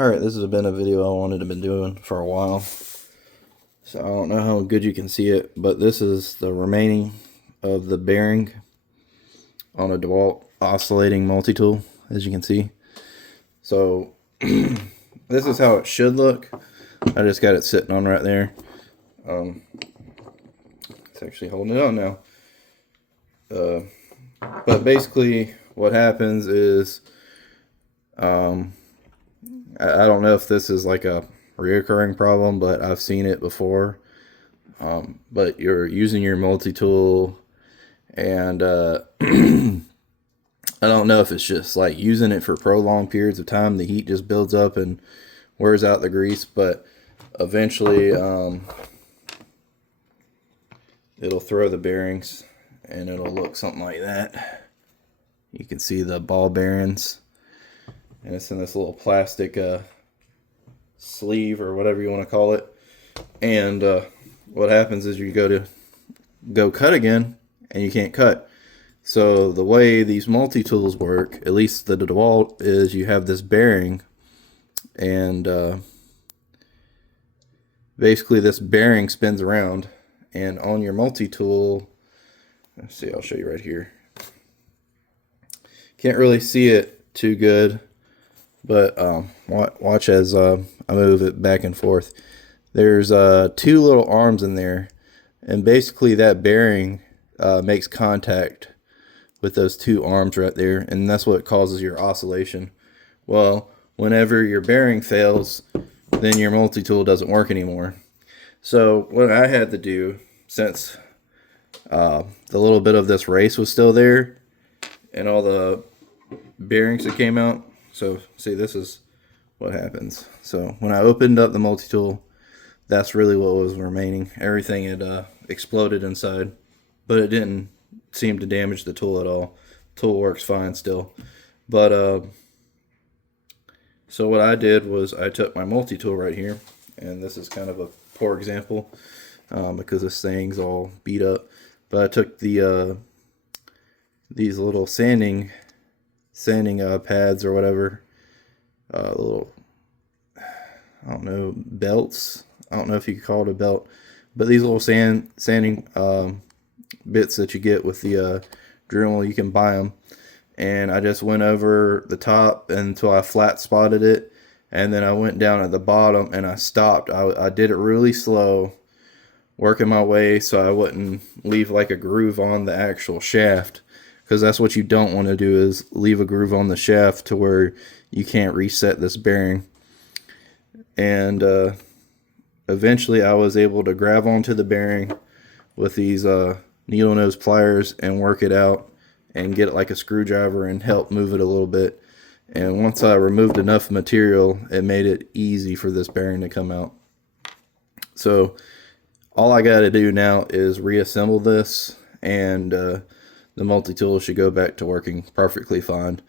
Alright, this has been a video I wanted to been doing for a while. So I don't know how good you can see it, but this is the remaining of the bearing on a Dewalt oscillating multi-tool, as you can see. So this is how it should look. I just got it sitting on right there. It's actually holding it on now. But basically what happens is I don't know if this is like a reoccurring problem, but I've seen it before. But you're using your multi-tool and I don't know if it's just like using it for prolonged periods of time. The heat just builds up and wears out the grease, but eventually it'll throw the bearings and it'll look something like that. You can see the ball bearings, and it's in this little plastic sleeve or whatever you want to call it. And what happens is you go cut again and you can't cut. So the way these multi-tools work, at least the Dewalt, is you have this bearing, and basically this bearing spins around, and on your multi-tool, let's see, I'll show you right here. Can't really see it too good, but watch as I move it back and forth. There's two little arms in there, and basically that bearing makes contact with those two arms right there, and that's what causes your oscillation. Well, whenever your bearing fails, then your multi-tool doesn't work anymore. So what I had to do, since the little bit of this race was still there and all the bearings that came out, so see, this is what happens. So when I opened up the multi-tool, that's really what was remaining. Everything had exploded inside, but it didn't seem to damage the tool at all. The tool works fine still. But so what I did was I took my multi-tool right here, and this is kind of a poor example because this thing's all beat up. But I took the these little sanding pads or whatever, little, I don't know, belts. I don't know if you could call it a belt, but these little sanding bits that you get with the Dremel, you can buy them. And I just went over the top until I flat spotted it, and then I went down at the bottom and I stopped. I did it really slow, working my way so I wouldn't leave like a groove on the actual shaft, because that's what you don't want to do, is leave a groove on the shaft to where you can't reset this bearing. And eventually I was able to grab onto the bearing with these needle nose pliers and work it out and get it like a screwdriver and help move it a little bit. And once I removed enough material, it made it easy for this bearing to come out. So all I got to do now is reassemble this, and the multi-tool should go back to working perfectly fine.